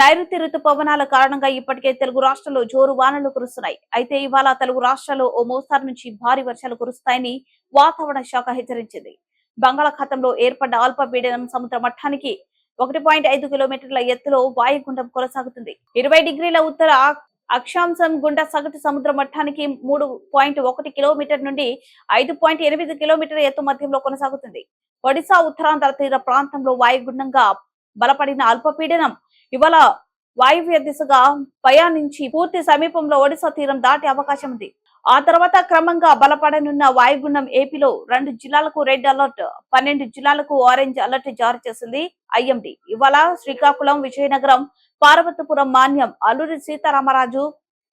నైరుతి రుతుపవనాల కారణంగా ఇప్పటికే తెలుగు రాష్ట్రాల్లో జోరు వానలు కురుస్తున్నాయి. అయితే ఇవాళ తెలుగు రాష్ట్రాల్లో ఓ మోస్తారు నుంచి భారీ వర్షాలు కురుస్తాయని వాతావరణ శాఖ హెచ్చరించింది. బంగాళాఖాతంలో ఏర్పడ్డ అల్పపీడనం సముద్ర మట్టానికి 1.5 కిలోమీటర్ల ఎత్తులో వాయుగుండం కొనసాగుతుంది. 20 డిగ్రీల ఉత్తర అక్షాంశం గుండా సగటు సముద్ర మట్టానికి 3.1 కిలోమీటర్ నుండి 5.8 కిలోమీటర్ల ఎత్తు మధ్యంలో కొనసాగుతుంది. ఒడిశా ఉత్తరాంధ్ర తీర ప్రాంతంలో వాయుగుండంగా బలపడిన అల్పపీడనం ఇవాళ వాయువ్య దిశగా పయానించి పూర్తి సమీపంలో ఒడిశా తీరం దాటే అవకాశం ఉంది. ఆ తర్వాత క్రమంగా బలపడనున్న వాయుగుండం ఏపీలో 2 జిల్లాలకు రెడ్ అలర్ట్, 12 జిల్లాలకు ఆరెంజ్ అలర్ట్ జారీ చేసింది ఐఎండీ. ఇవాళ శ్రీకాకుళం, విజయనగరం, పార్వతీపురం, మాన్యం, అల్లూరి సీతారామరాజు,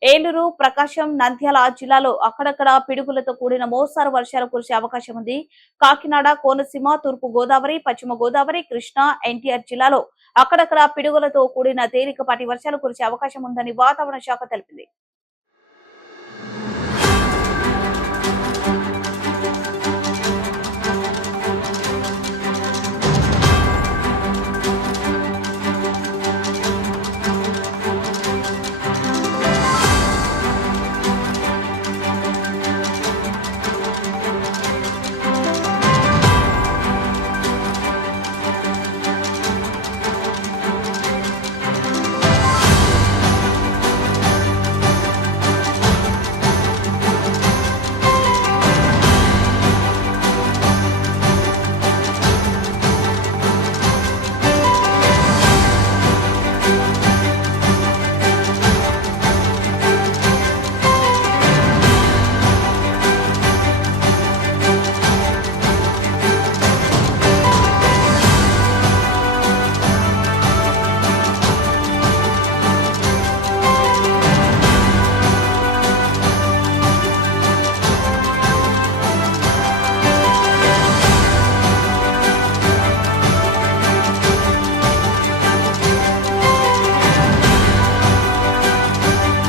ఏలూరు, ప్రకాశం, నంద్యాల జిల్లాలో అక్కడక్కడ పిడుగులతో కూడిన మోస్తారు వర్షాలు కురిసే అవకాశం ఉంది. కాకినాడ, కోనసీమ, తూర్పు గోదావరి, పశ్చిమ గోదావరి, కృష్ణా, ఎన్టీఆర్ జిల్లాలో అక్కడక్కడ పిడుగులతో కూడిన తేలికపాటి వర్షాలు కురిసే అవకాశం ఉందని వాతావరణ శాఖ తెలిపింది.